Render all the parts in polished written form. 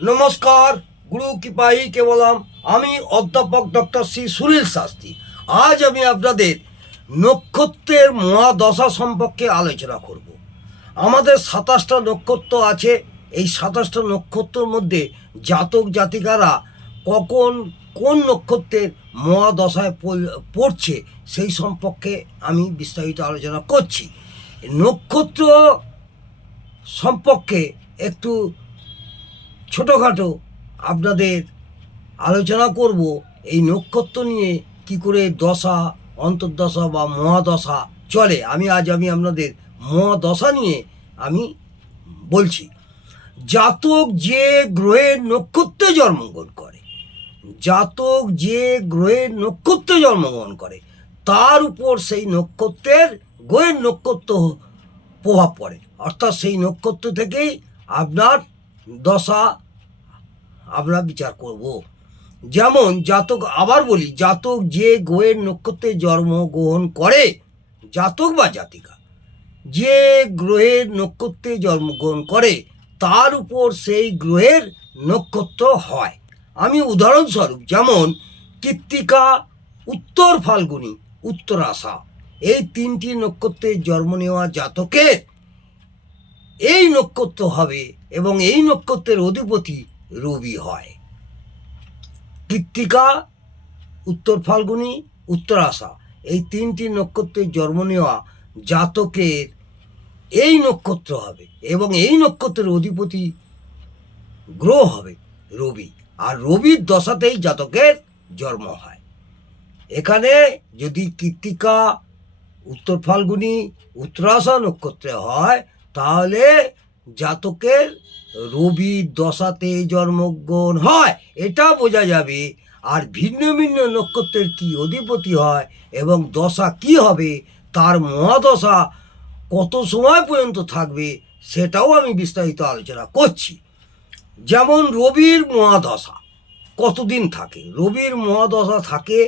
নমস্কার, গুরু কৃপাই কেবলম। আমি অধ্যাপক ডক্টর শ্রী সুনীল শাস্ত্রী। আজ আমি আপনাদের নক্ষত্রের মহাদশা সম্পর্কে আলোচনা করব। আমাদের 27টা নক্ষত্র আছে। এই 27টা নক্ষত্রের মধ্যে জাতক জাতিকারা কখন কোন নক্ষত্রের মহাদশায় পড়ছে সেই সম্পর্কে আমি বিস্তারিত আলোচনা করছি। নক্ষত্র সম্পর্কে একটু ছোটোখাটো আপনাদের আলোচনা করব। এই নক্ষত্র নিয়ে কি করে দশা, অন্তর্দশা বা মহাদশা চলে। আমি আপনাদের মহাদশা নিয়ে আমি বলছি। জাতক যে গ্রহের নক্ষত্রে জন্মগ্রহণ করে, জাতক যে গ্রহের নক্ষত্রে জন্মগ্রহণ করে তার উপর সেই নক্ষত্রের গ্রহের নক্ষত্র প্রভাব পড়ে। অর্থাৎ সেই নক্ষত্র থেকেই আপনার দশা আমরা বিচার করব। যেমন জাতক, আবার বলি, জাতক যে গ্রহের নক্ষত্রে জন্মগ্রহণ করে, জাতক বা জাতিকা যে গ্রহের নক্ষত্রে জন্মগ্রহণ করে তার উপর সেই গ্রহের নক্ষত্র হয়। আমি উদাহরণস্বরূপ যেমন কৃত্তিকা, উত্তর ফাল্গুনী, উত্তরাষা, এই তিনটি নক্ষত্রে জন্ম নেওয়া জাতকের এই নক্ষত্র হবে এবং এই নক্ষত্রের অধিপতি রবি হয়। কৃত্তিকা, উত্তর ফাল্গুনী, উত্তরাষা, এই তিনটি নক্ষত্রে জন্ম নেওয়া জাতকের এই নক্ষত্র হবে এবং এই নক্ষত্রের অধিপতি গ্রহ হবে রবি। আর রবির দশাতেই জাতকের জন্ম হয়। এখানে যদি কৃত্তিকা, উত্তর ফাল্গুনী, উত্তরাষা নক্ষত্রে হয় তাহলে জাতকের রবির দশাতে জন্মগ্রহণ হয়, এটা বোঝা যাবে। আর ভিন্ন ভিন্ন নক্ষত্রের কি অধিপতি হয় এবং দশা কি হবে, তার মহাদশা কত সময় পর্যন্ত থাকবে সেটাও আমি বিস্তারিত আলোচনা করছি। যেমন রবির মহাদশা কতদিন থাকে। রবির মহাদশা থাকে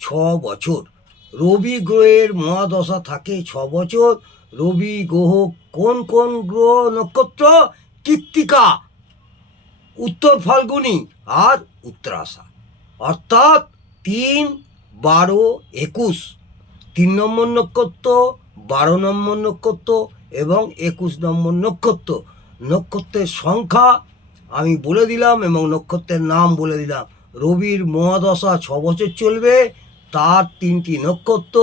6 বছর। রবি গ্রহের মহাদশা থাকে 6 বছর। রবি গ্রহ কোন কোন গ্রহ নক্ষত্র? কৃত্তিকা, উত্তর ফাল্গুনী আর উত্তরাষা। অর্থাৎ 3, 12, 21, 3 নম্বর নক্ষত্র, 12 নম্বর নক্ষত্র এবং 21 নম্বর নক্ষত্র। নক্ষত্রের সংখ্যা আমি বলে দিলাম এবং নক্ষত্রের নাম বলে দিলাম। রবির মহাদশা 6 বছর চলবে। তার 3টি নক্ষত্র,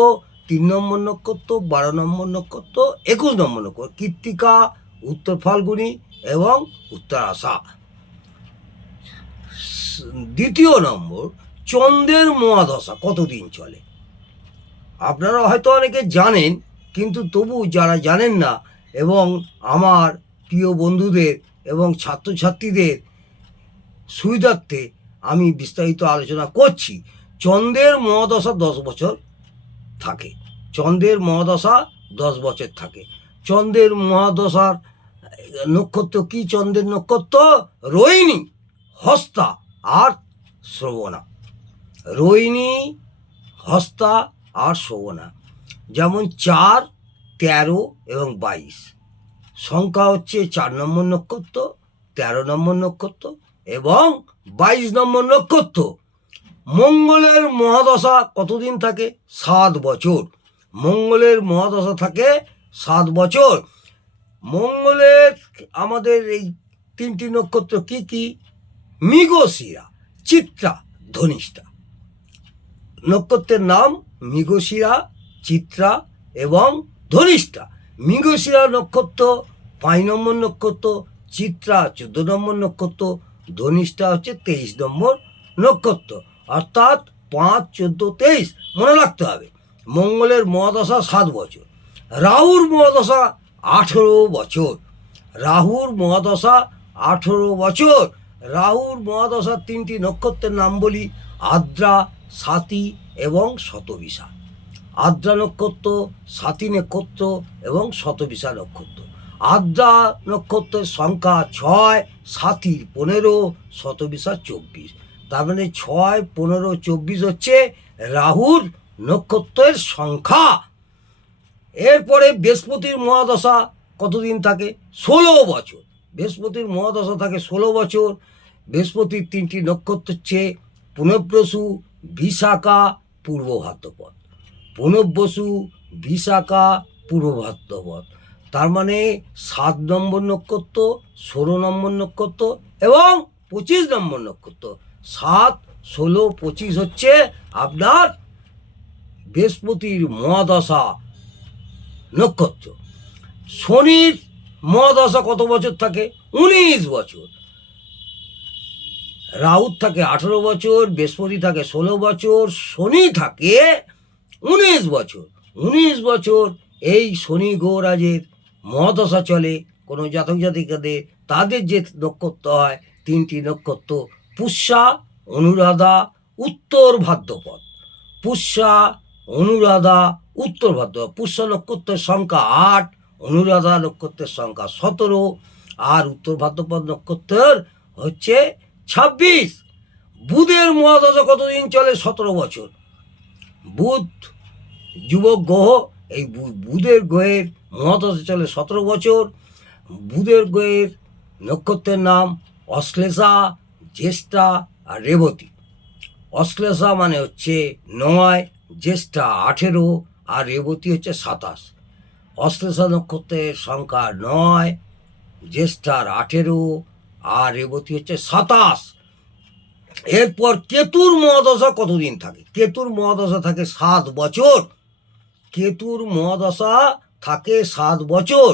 3 নম্বর নক্ষত্র, 12 নম্বর নক্ষত্র, 21 নম্বর নক্ষত্র, কৃত্তিকা, উত্তর ফাল্গুনী এবং উত্তরাষা। দ্বিতীয় নম্বর, চন্দ্রের মহাদশা কতদিন চলে। আপনারা হয়তো অনেকে জানেন, কিন্তু তবু যারা জানেন না এবং আমার প্রিয় বন্ধুদের এবং ছাত্রছাত্রীদের সুবিধার্থে আমি বিস্তারিত আলোচনা করছি। চন্দ্রের মহাদশা 10 বছর থাকে। চন্দ্রের মহাদশা 10 বছর থাকে। চন্দ্রের মহাদশার নক্ষত্র কি? চন্দ্রের নক্ষত্র রোহিণী, হস্তা আর শ্রবণা। রোহিণী, হস্তা আর শ্রবণা। যেমন 4, 13 এবং 22 সংখ্যা হচ্ছে 4 নম্বর নক্ষত্র, 13 নম্বর নক্ষত্র এবং 22 নম্বর নক্ষত্র। মঙ্গলের মহাদশা কতদিন থাকে? 7 বছর। মঙ্গলের মহাদশা থাকে 7 বছর। মঙ্গলের আমাদের এই 3টি নক্ষত্র কি কি? মৃগশিরা, চিত্রা, ধনিষ্ঠা। নক্ষত্রের নাম মৃগশিরা, চিত্রা এবং ধনিষ্ঠা। মৃগশিরা নক্ষত্র 5 নম্বর নক্ষত্র, চিত্রা 14 নম্বর নক্ষত্র, ধনিষ্ঠা হচ্ছে 23 নম্বর নক্ষত্র। অর্থাৎ 5, 14, 23 মনে রাখতে হবে। মঙ্গলের মহাদশা 7 বছর। রাহুর মহাদশা 18 বছর। রাহুর মহাদশা 18 বছর। রাহুর মহাদশার 3টি নক্ষত্রের নাম বলি: আদ্রা, স্বাতী এবং শতবিশা। আদ্রা নক্ষত্র, স্বাতী নক্ষত্র এবং শতবিশা নক্ষত্র। আদ্রা নক্ষত্রের সংখ্যা 6, স্বাতীর 15, শতবিশা 24। তার মানে 6, 15, 24 হচ্ছে রাহুর নক্ষত্রের সংখ্যা। এরপরে বৃহস্পতির মহাদশা কতদিন থাকে? 16 বছর। বৃহস্পতির মহাদশা থাকে 16 বছর। বৃহস্পতির তিনটি নক্ষত্র হচ্ছে পুনর্বসু, বিশাখা, পূর্ব ভাদ্রপদ। পুনর্বসু, বিশাখা, পূর্ব ভাদ্রপদ, তার মানে 7 নম্বর নক্ষত্র, 16 নম্বর নক্ষত্র এবং 25 নম্বর নক্ষত্র। 7, 16, 25 হচ্ছে আপনার বৃহস্পতির মহাদশা নক্ষত্র। শনির মহাদশা কত বছর থাকে? 19 বছর। রাহুর থাকে 18 বছর, বৃহস্পতি থাকে 16 বছর, শনি থাকে 19 বছর। 19 বছর এই শনি গ্রহরাজের মহাদশা চলে। কোনো জাতক জাতিকাদের তাদের যে নক্ষত্র হয়, 3টি নক্ষত্র পুষ্যা, অনুরাধা, উত্তর ভাদ্রপদ। পুষ্যা, অনুরাধা, উত্তর ভাদ্রপদ। পুষ্যা নক্ষত্রের সংখ্যা 8, অনুরাধা নক্ষত্রের সংখ্যা 17, আর উত্তর ভাদ্রপদ নক্ষত্রের হচ্ছে 26। বুধের মহাদশা কতদিন চলে? 17 বছর। বুধ যুবক গ্রহ, এই বুধের গ্রহের মহাদশা চলে 17 বছর। বুধের গ্রহের নক্ষত্রের নাম অশ্লেষা, জ্যেষ্ঠা আর রেবতী। অশ্লেষা মানে হচ্ছে 9, জ্যেষ্ঠা 18 আর রেবতী হচ্ছে 27। অশ্লেষা নক্ষত্রের সংখ্যা 9, জ্যেষ্ঠার 18 আর রেবতী হচ্ছে 27। এরপর কেতুর মহাদশা কতদিন থাকে? কেতুর মহাদশা থাকে 7 বছর। কেতুর মহাদশা থাকে 7 বছর।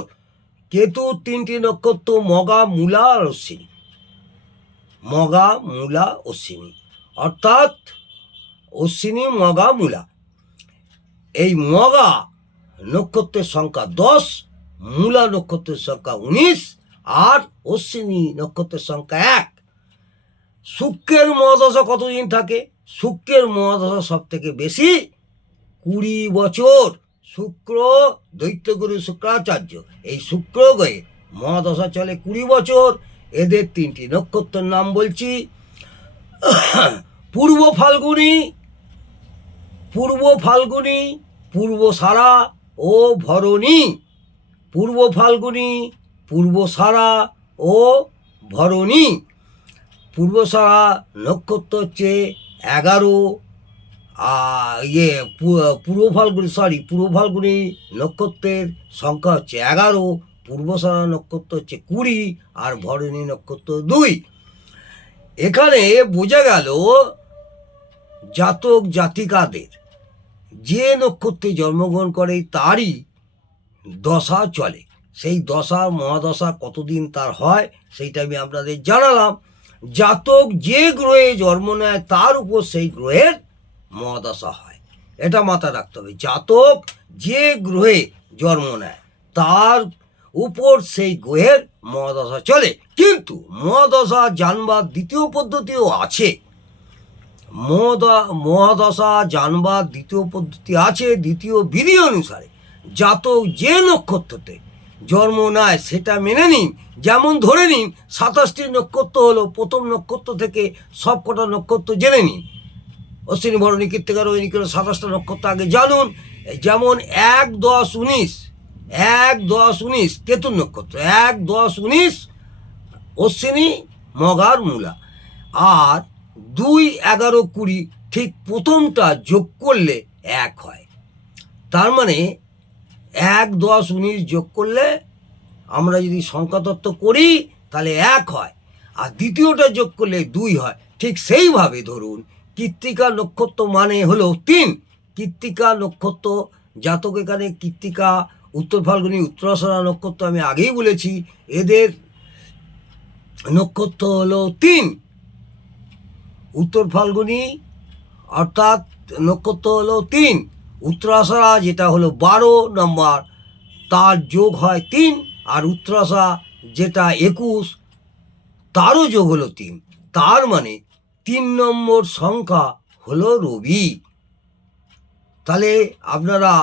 কেতুর 3টি নক্ষত্র মগা, মূলা আর অশ্বিনী। মগা, মূলা, অশ্বিনী, অর্থাৎ অশ্বিনী, মগা, মূলা। এই মগা নক্ষত্রের সংখ্যা 10, মূলা নক্ষত্রের সংখ্যা 19 আর অশ্বিনী নক্ষত্রের সংখ্যা 1। শুক্রের মহাদশা কতদিন থাকে? শুক্রের মহাদশা সব থেকে বেশি 20 বছর। শুক্র দৈত্যগুরু শুক্রাচার্য, এই শুক্র গ্রহে মহাদশা চলে 20 বছর। এদের 3টি নক্ষত্রের নাম বলছি পূর্ব ফাল্গুনী, পূর্ব ফাল্গুনী, পূর্বসারা ও ভরণী। পূর্ব ফাল্গুনী, পূর্বসারা ও ভরণী। পূর্বসারা নক্ষত্র হচ্ছে 11, পূর্ব ফাল্গুনী নক্ষত্রের সংখ্যা হচ্ছে 11, পূর্বসারা নক্ষত্র হচ্ছে 20 আর ভরণী নক্ষত্র 2। এখানে বোঝা গেল জাতক জাতিকাদের যে নক্ষত্রে জন্মগ্রহণ করে তারই দশা চলে। সেই দশা মহাদশা কতদিন তার হয় সেইটা আমি আপনাদের জানালাম। জাতক যে গ্রহে জন্ম নেয় তার উপর সেই গ্রহের মহাদশা হয়, এটা মাথায় রাখতে হবে। জাতক যে গ্রহে জন্ম নেয় তার উপর সেই গ্রহের মহাদশা চলে। কিন্তু মহাদশা জানবার দ্বিতীয় পদ্ধতিও আছে। মহাদশা জানবার দ্বিতীয় পদ্ধতি আছে। দ্বিতীয় বিধি অনুসারে জাতক যে নক্ষত্রতে জন্ম নেয় সেটা মেনে নিন। যেমন ধরে নিন 27টি নক্ষত্র হলো, প্রথম নক্ষত্র থেকে সব কটা নক্ষত্র জেনে নিন। অশ্বিনী, ভরণী, কৃত্তিকা, রোহিণী করে 27টা নক্ষত্র আগে জানুন। যেমন 1, 10, 19, 1, 10, 19 কেতুর নক্ষত্র, 1, 10, 19 অশ্বিনী, মগার, মূলা। আর 2, 11, 20 ঠিক প্রথমটা যোগ করলে 1 হয়। তার মানে 1, 10, 19 যোগ করলে আমরা যদি সংখ্যাতত্ত্ব করি তাহলে 1 হয়, আর দ্বিতীয়টা যোগ করলে 2 হয়। ঠিক সেইভাবে ধরুন কৃত্তিকা নক্ষত্র মানে হলো 3। কৃত্তিকা নক্ষত্র জাতক, এখানে কৃত্তিকা, উত্তর ফাল্গুনী, উত্তরাষাঢ়া নক্ষত্র আমি আগেই বলেছি, এদের নক্ষত্র হলো 3। উত্তর ফাল্গুনী অর্থাৎ নক্ষত্র হলো 3, উত্তরাষাঢ়া যেটা হলো 12 নম্বর তার যোগ হয় 3, আর উত্তরাষাঢ়া যেটা 21 তারও যোগ হলো 3। তার মানে 3 নম্বর সংখ্যা হলো রবি। তাহলে আপনারা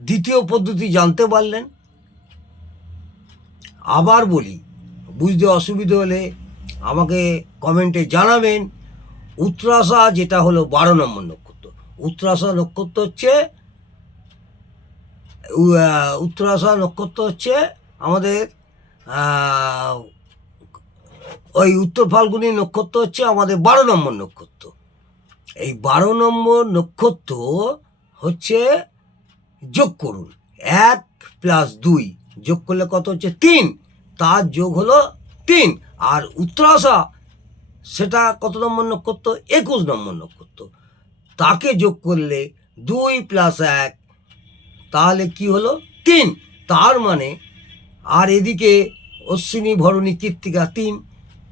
দ্বিতীয় পদ্ধতি জানতে পারলেন। আবার বলি, বুঝতে অসুবিধে হলে আমাকে কমেন্টে জানাবেন। উত্তরাষাঢ়া যেটা হলো 12 নম্বর নক্ষত্র, উত্তরাষাঢ়া নক্ষত্র হচ্ছে আমাদের ওই উত্তর ফাল্গুনী নক্ষত্র হচ্ছে আমাদের 12 নম্বর নক্ষত্র। এই 12 নম্বর নক্ষত্র হচ্ছে, যোগ করুন 1 + 2 যোগ করলে কত হচ্ছে 3, তার যোগ হলো 3। আর উত্তরাষা সেটা কত নম্বর নক্ষত্র? 21 নম্বর নক্ষত্র, তাকে যোগ করলে 2 + 1 তাহলে কি হলো 3। তার মানে আর এদিকে অশ্বিনী ভরণী কৃত্তিকা 3।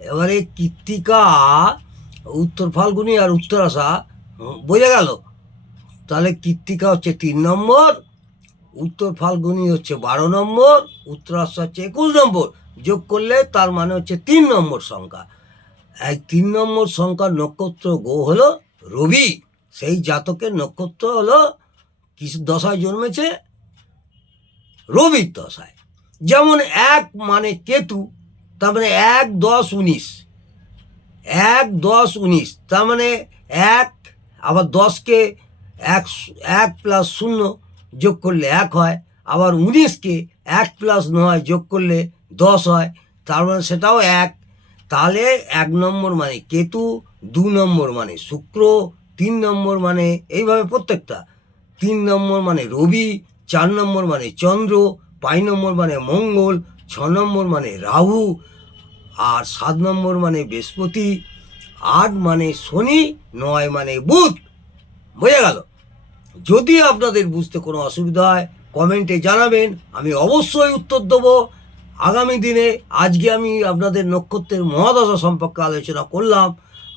এবারে কৃত্তিকা, উত্তর ফাল্গুনী আর উত্তরাষা বোঝা গেল। তাহলে কৃত্তিকা হচ্ছে 3 নম্বর, উত্তর ফাল্গুনী হচ্ছে 12 নম্বর, উত্তরাষা হচ্ছে 21 নম্বর। যোগ করলে তার মানে হচ্ছে 3 নম্বর সংখ্যা। এই 3 নম্বর সংখ্যার নক্ষত্র গ্রহ হলো রবি। সেই জাতকের নক্ষত্র হলো কিস দশায় জন্মেছে? রবির দশায়। যেমন 1 মানে কেতু, তার মানে 1, 10, 19, 1, 10, 19, তার মানে 1, আবার 10কে 1 + 0 যোগ করলে 1 হয়, আবার 19কে 1 + 9 যোগ করলে 10 হয়, তার মানে সেটাও 1। তাহলে 1 নম্বর মানে কেতু, 2 নম্বর মানে শুক্র, 3 নম্বর মানে এইভাবে প্রত্যেকটা, 3 নম্বর মানে রবি, 4 নম্বর মানে চন্দ্র, 5 নম্বর মানে মঙ্গল, 6 নম্বর মানে রাহু, আর 7 নম্বর মানে বৃহস্পতি, 8 মানে শনি, 9 মানে বুধ। বোঝা গেল? যদি আপনাদের বুঝতে কোনো অসুবিধা হয় কমেন্টে জানাবেন, আমি অবশ্যই উত্তর দেবো আগামী দিনে। আজকে আমি আপনাদের নক্ষত্রের মহাদশা সম্পর্কে আলোচনা করলাম।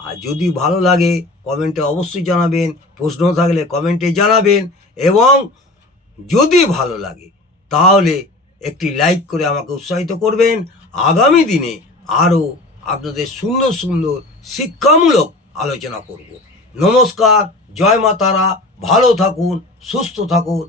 আর যদি ভালো লাগে কমেন্টে অবশ্যই জানাবেন, প্রশ্ন থাকলে কমেন্টে জানাবেন, এবং যদি ভালো লাগে তাহলে একটি লাইক করে আমাকে উৎসাহিত করবেন। আগামী দিনে আরও আপনাদের সুন্দর সুন্দর শিক্ষামূলক আলোচনা করব। নমস্কার, জয় মা তারা, ভালো থাকুন, সুস্থ থাকুন,